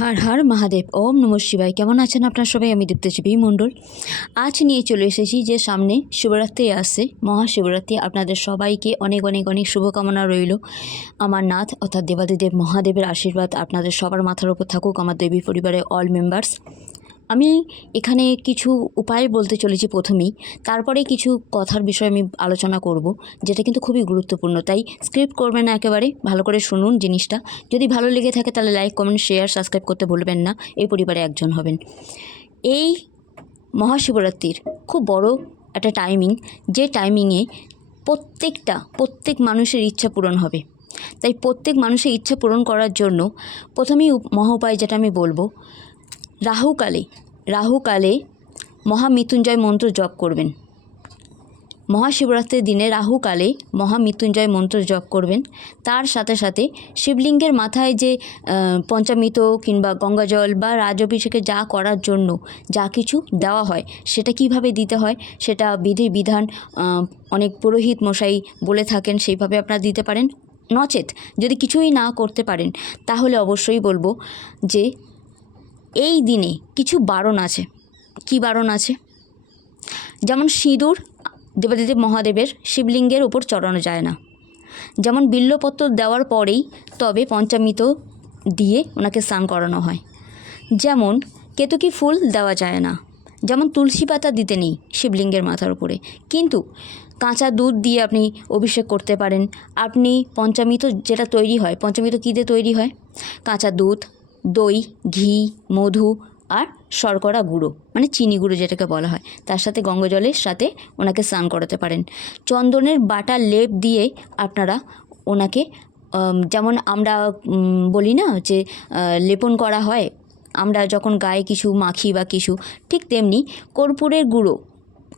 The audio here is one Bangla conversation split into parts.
হার হার মহাদেব, ওম নম শিবায়। কেমন আছেন আপনার সবাই? আমি দীপ্তজীবী মণ্ডল। আজ নিয়ে চলে এসেছি যে সামনে শিবরাত্রি আসছে, মহাশিবরাত্রি। আপনাদের সবাইকে অনেক অনেক অনেক শুভকামনা রইল। আমার নাথ অর্থাৎ দেবাদিদেব মহাদেবের আশীর্বাদ আপনাদের সবার মাথার ওপর থাকুক, আমার দেবী পরিবারের অল মেম্বার্স আমি এখানে কিছু উপায় বলতে চলেছি প্রথমেই। তারপরে কিছু কথার বিষয়ে আমি আলোচনা করব, যেটা কিন্তু খুবই গুরুত্বপূর্ণ। তাই স্ক্রিপ্ট করবেন না একেবারে, ভালো করে শুনুন জিনিসটা। যদি ভালো লেগে থাকে তাহলে লাইক, কমেন্ট, শেয়ার, সাবস্ক্রাইব করতে ভুলবেন না। এই পরিবারে একজন হবেন। এই মহাশিবরাত্রির খুব বড় একটা টাইমিং যে টাইমিংয়ে প্রত্যেকটা, প্রত্যেক মানুষের ইচ্ছা পূরণ হবে। তাই প্রত্যেক মানুষের ইচ্ছা পূরণ করার জন্য প্রথমেই মহা উপায় যেটা আমি বলব রাহুকালে রাহুকালে মহামৃত্যুঞ্জয় মন্ত্র জপ করবেন। মহাশিবরাত্রির দিনে রাহুকালে মহামৃত্যুঞ্জয় মন্ত্র জপ করবেন। তার সাথে সাথে শিবলিঙ্গের মাথায় যে পঞ্চামৃত কিংবা গঙ্গাজল বা রাজঅভিষেকে যা করার জন্য যা কিছু দেওয়া হয়, সেটা কীভাবে দিতে হয়, সেটা বিধি বিধান অনেক পুরোহিত মশাই বলে থাকেন, সেইভাবে আপনারা দিতে পারেন। নচেত যদি কিছুই না করতে পারেন, তাহলে অবশ্যই বলব যে এই দিনে কিছু বারণ আছে। কি বারণ আছে? যেমন সিঁদুর, দেবাদিদেব মহাদেবের শিবলিঙ্গের ওপর চড়ানো যায় না। যেমন বিল্লপত্র দেওয়ার পরেই তবে পঞ্চামৃত দিয়ে ওনাকে স্নান করানো হয়। যেমন কেতকী ফুল দেওয়া যায় না। যেমন তুলসী পাতা দিতে নেই শিবলিঙ্গের মাথার উপরে। কিন্তু কাঁচা দুধ দিয়ে আপনি অভিষেক করতে পারেন। আপনি পঞ্চামৃত যেটা তৈরি হয়, পঞ্চামৃত কী দিয়ে তৈরি হয়? কাঁচা দুধ দই, ঘি, মধু আর শর্করা গুঁড়ো মানে চিনি গুঁড়ো যেটাকে বলা হয়। তার সাথে গঙ্গা জলের সাথে ওনাকে স্নান করাতে পারেন। চন্দনের বাটা লেপ দিয়ে আপনারা ওনাকে যেমন আমরা বলি না যে লেপন করা হয়, আমরা যখন গায়ে কিছু মাখি বা কিছু, ঠিক তেমনি কর্পূরের গুঁড়ো,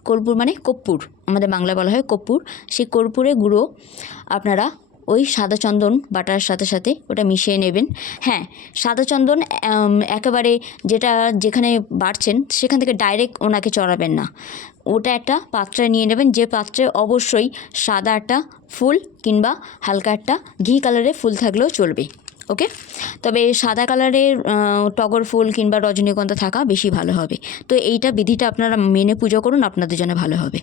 কর্পূর মানে কর্পূর আমাদের বাংলা বলা হয় কর্পূর সেই কর্পূরের গুঁড়ো আপনারা ওই সাদা চন্দন বাটার সাথে সাথে ওটা মিশিয়ে নেবেন। হ্যাঁ সাদা চন্দন একেবারে যেটা যেখানে বাড়ছেন সেখান থেকে ডাইরেক্ট ওনাকে চড়াবেন না। ওটা একটা পাত্রে নিয়ে নেবেন, যে পাত্রে অবশ্যই সাদা একটা ফুল কিংবা হালকা একটা ঘি কালারের ফুল থাকলেও চলবে। ওকে? তবে সাদা কালারের টগর ফুল কিংবা রজনীগন্ধা থাকা বেশি ভালো হবে। তো এইটা বিধিটা আপনারা মেনে পুজো করুন, আপনাদের জন্য ভালো হবে।